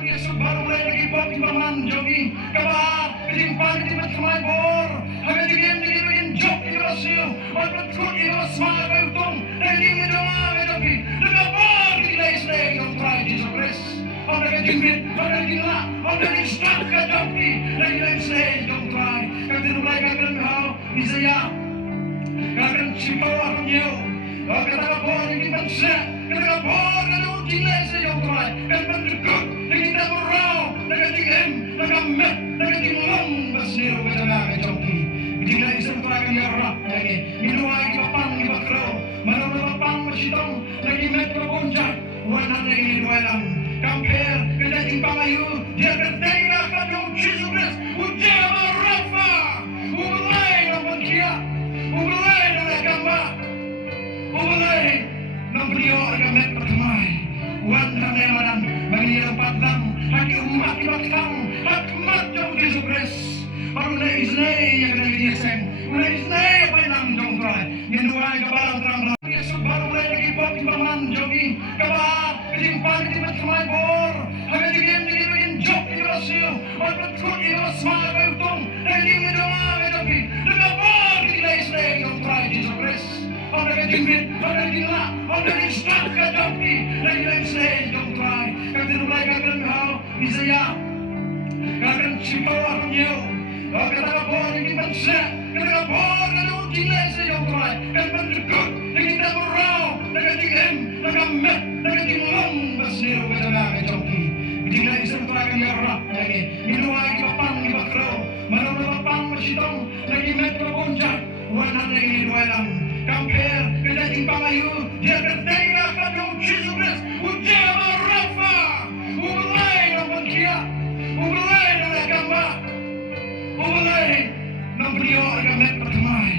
Yesud baru mulai lagi buat timbangan jogi kabar ketimpan ketimbang kemai bor haga digem digi begin jok di rasio obat kut di semua beutong dari medoma tapi lebih bor di Israel yang try Jesus Christ orang yang jimbit orang yang gila orang yang stuck ke jogi dari Israel yang try kami mulai kagak hau Isaiah kagak cimpau aku nyau kata bor yang dimaksud kata bor kalau di Israel yang try kan pendekut kita berau, negatif negamet, negatif long basir berjalan ke joki. Jika isem terakan yarap lagi, minuai di bapang di bakro, mana bapang bersitong lagi metro bonjak, warna lagi dua lang. Kamper kita timpang ayu, dia bertengah kadang Jesus Christ, ujian Rafa, ulai nama dia, ulai nama agama, ulai nama beliau agama pertamai. Wanda nemadan bagi tempat lang hati umat ibakang hakmat jauh Yesus Kristus baru na isnay yang lagi diaseng na isnay apa yang jauh try yang dua kabalang terang Yesus baru mulai lagi buat timbangan jogi kabar ketimpan ketimbang kemai bor haga digem digi begin jok di rasio obat kut di semua beutong dari medoma tapi lebih bor di Israel yang try Jesus Kristus orang yang jimbit orang yang gila orang yang stuck ke jogi dari Israel yang try kami mulai kagak hau Isaiah kagak cimpau aku nyau kata bor yang dimaksud kata bor kalau di Israel yang try kan pendekut yang kita berau negatif negamet negatif long basir berjalan ke jogi jika isem terakan yarap lagi minuai di bapang di bakro mana bapang bersitong lagi metro bonjak warna lagi dua lang kamper kita timpang ayu dia bertengah kadang Jesus Christ ujian Rafa ulai nama dia ulai nama agama ulai nama beliau agama pertamai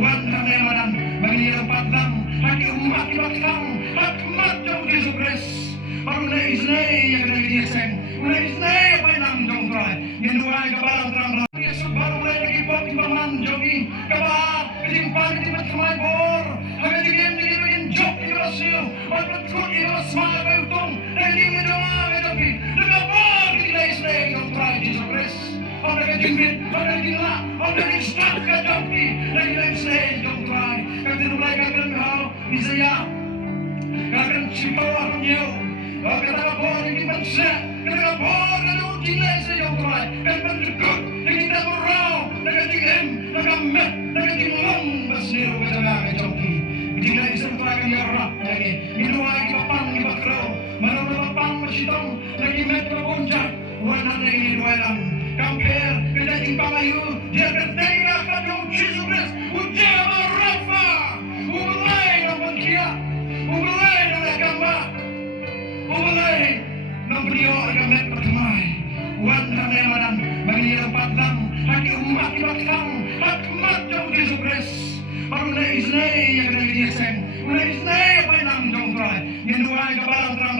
wanda nemadan bagi tempat lang hati umat ibakang hakmat jauh Jesus Christ baru na isnay yang lagi diaseng na isnay apa yang jauh try yang dua kabalang terang Yesus baru mulai lagi buat timbangan jogi kabar ketimpan ketimbang kemai bor haga digem digi begin jok di rasio obat kut di semua beutong dari medoma tapi lebih bor di Israel yang try Jesus Christ orang yang jimbit orang yang gila orang yang stuck ke jogi dari Israel yang try kami mulai kagak hau Isaiah kagak cimpau aku nyau kata bor yang dimaksud kata bor kalau di Israel yang try kan pendekut yang kita berau negatif negamet negatif long basir berjalan ke jogi jika isem terakan yarap lagi minuai di bapang di bakro mana bapang bersitong lagi metro bonjak warna lagi dua lang kamper kita timpang ayu dia bertengah kadang Jesus Christ ujian Rafa ulai nama dia ulai nama agama ulai nama beliau agama pertamai wanda nemadan bagi tempat lang hati umat ibakang hakmat jauh Jesus Christ baru na isnay yang lagi diaseng na isnay apa yang jauh try yang dua kabalang terang